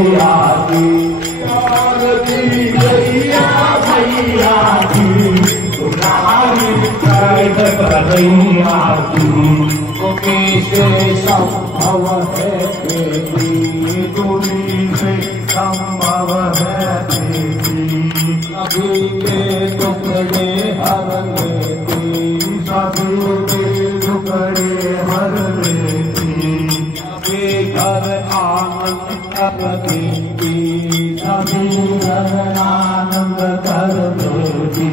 मैया की, आरती गैया मैया की, दुलारी कैद कन्हैया की। तुम्हीं से संभव है देवी, तुम्हीं से संभव है देवी। सभी के टुकड़े हर लेती, सभी के टुकड़े हर लेती। सभी घर आनंद कर देती, सभी घर आनंद कर देती।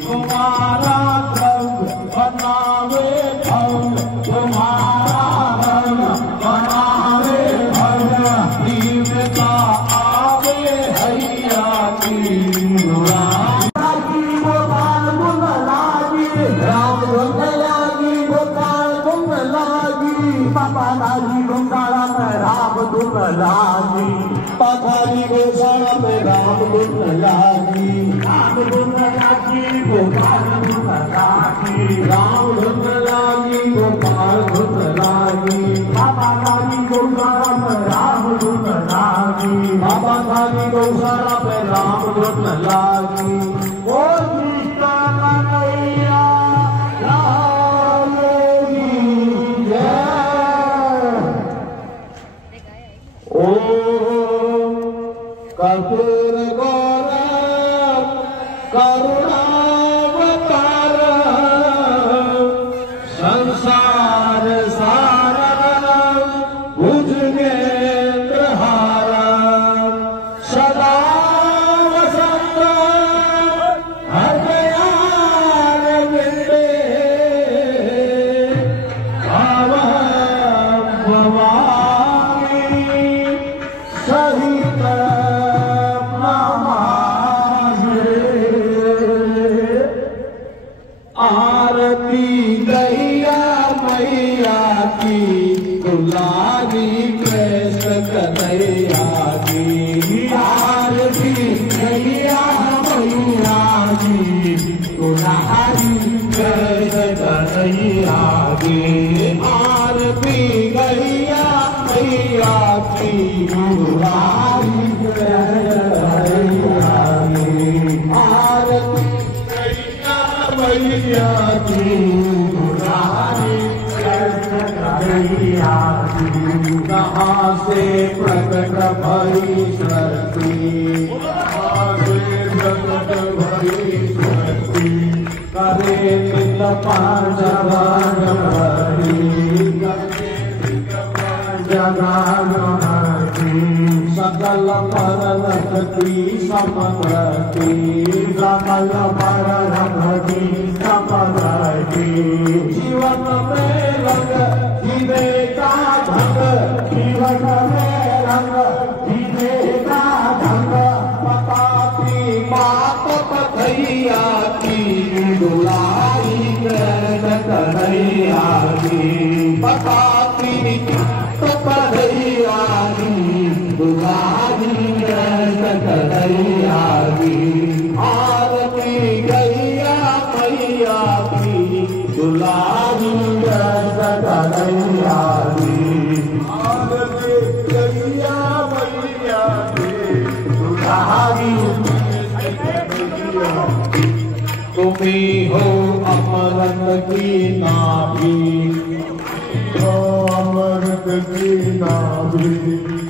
तुम्हारा द्रव्य बनावे भव्य, तुम्हारा धन बनावे भव्य। दीवता आवे हैया की, राम धुन लागी गोपाल धुन लागी, बाबा लागी गोशाला में राम धुन लागी, पधारी गोशाला में राम धुन लागी। राम धुन लागी गोपाल धुन लागी, राम धुन लागी गोपाल धुन लागी। बाबा लागी गोशाला में राम धुन लागी, बाबा लागी गोशाला में राम धुन लागी। ओ कृष्ण कन्हैया कर्पूर गौरव करुणावतार, संसार सारं भुजगेन्द्रहारं, सदा वसन्तं हृदयारविन्दे, भावं भवामि सहितं आरती गैया मैया की, दुलारी कृष्ण कन्हैया की। आरती गैया मैया की, दुलारी कृष्ण कन्हैया की। आरती गैया मैया की, दुलारी कृष्ण कन्हैया की। आरती मैया की, दुलारी कृष्ण कन्हैया की। कहाँ से प्रकट भई सृष्टि, कहाँ से प्रकट भई सृष्टि। करे नित पांच भाग भरी, करे नित पांच भाग भरी। सकल परलखती समप्रति, सकल परलखती समप्रति। जीवन में रंग जीवे का ढंग, जीवन में रंग जीवे का ढंग। बताती बात बधैया की, दुलारी कृष्ण कन्हैया की। बताती बधैया की, दुलारी कृष्ण कन्हैया की। आरती गैया मैया की, दुलारी कृष्ण कन्हैया की। आरती गैया मैया की, दुलारी तुम्हीं हो अमृत की नाभि, अमृत की नाभि।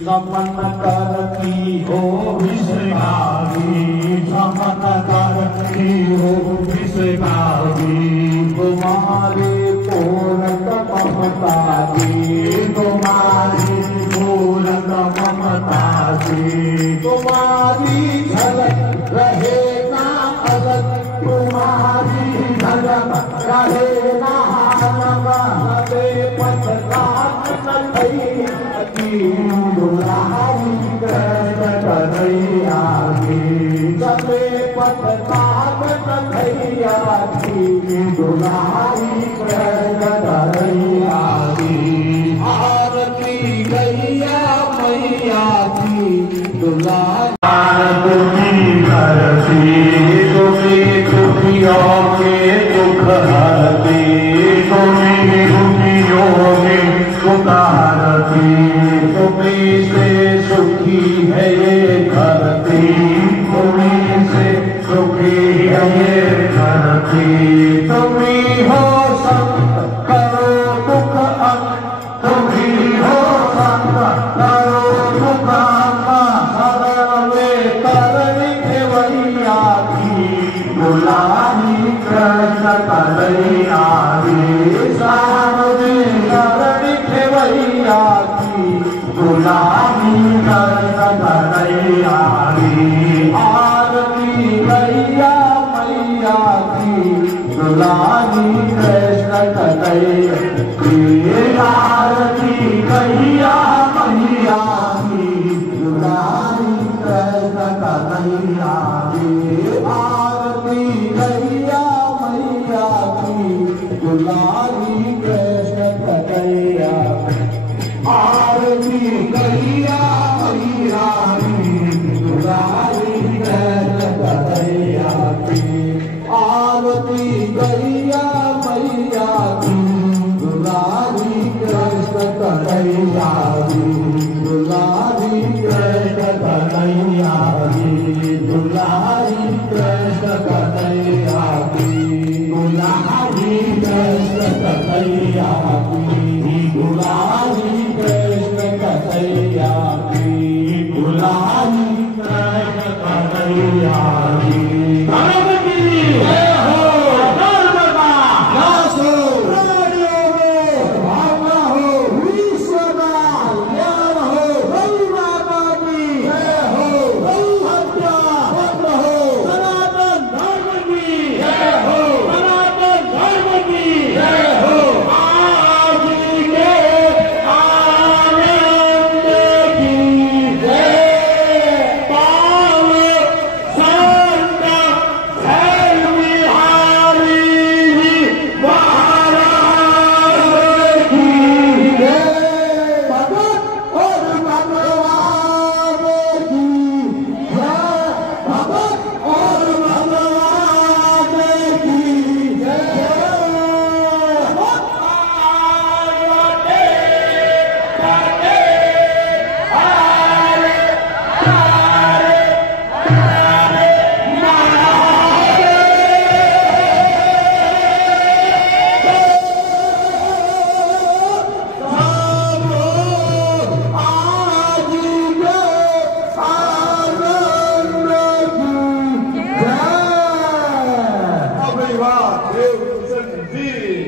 समन करती हो विषभागी, समन करती हो विषभागी। तुम्हारी पूरक ममता की, तुम्हारी पूरक ममता की। तुम्हारी झलक रहे ना अलग, तुम्हारी झलक रहे ना अलग। सदे पथरात कन्हैया की, दुलारी कृष्ण कन्हैया की। सदे पथरात कन्हैया की, दुलारी कृष्ण कन्हैया की। आरती गैया मैया की, दुलारी करती। तुम्हीं दुखियों के दुख हरती, तुम्हीं दुखियों के सुख हरती। तुम्हीं से सुखी कन्हैया रे सामने करनी खेवैया की गुलामी कृष्ण कन्हैया रे आरती गैया मैया की गुलामी कृष्ण कन्हैया रे आरती गैया मैया की गुलामी कृष्ण कन्हैया रे आरती गैया मैया की गुलामी कृष्ण कन्हैया आरती गैया मैया की गुलामी कृष्ण कन्हैया की आरती गैया मैया की गुलामी कृष्ण कन्हैया की गुलामी कृष्ण कन्हैया की गुलामी कृष्ण कन्हैया की गुलामी कृष्ण कन्हैया की गुलामी कृष्ण कन्हैया की गुलामी कृष्ण कन्हैया Deus nos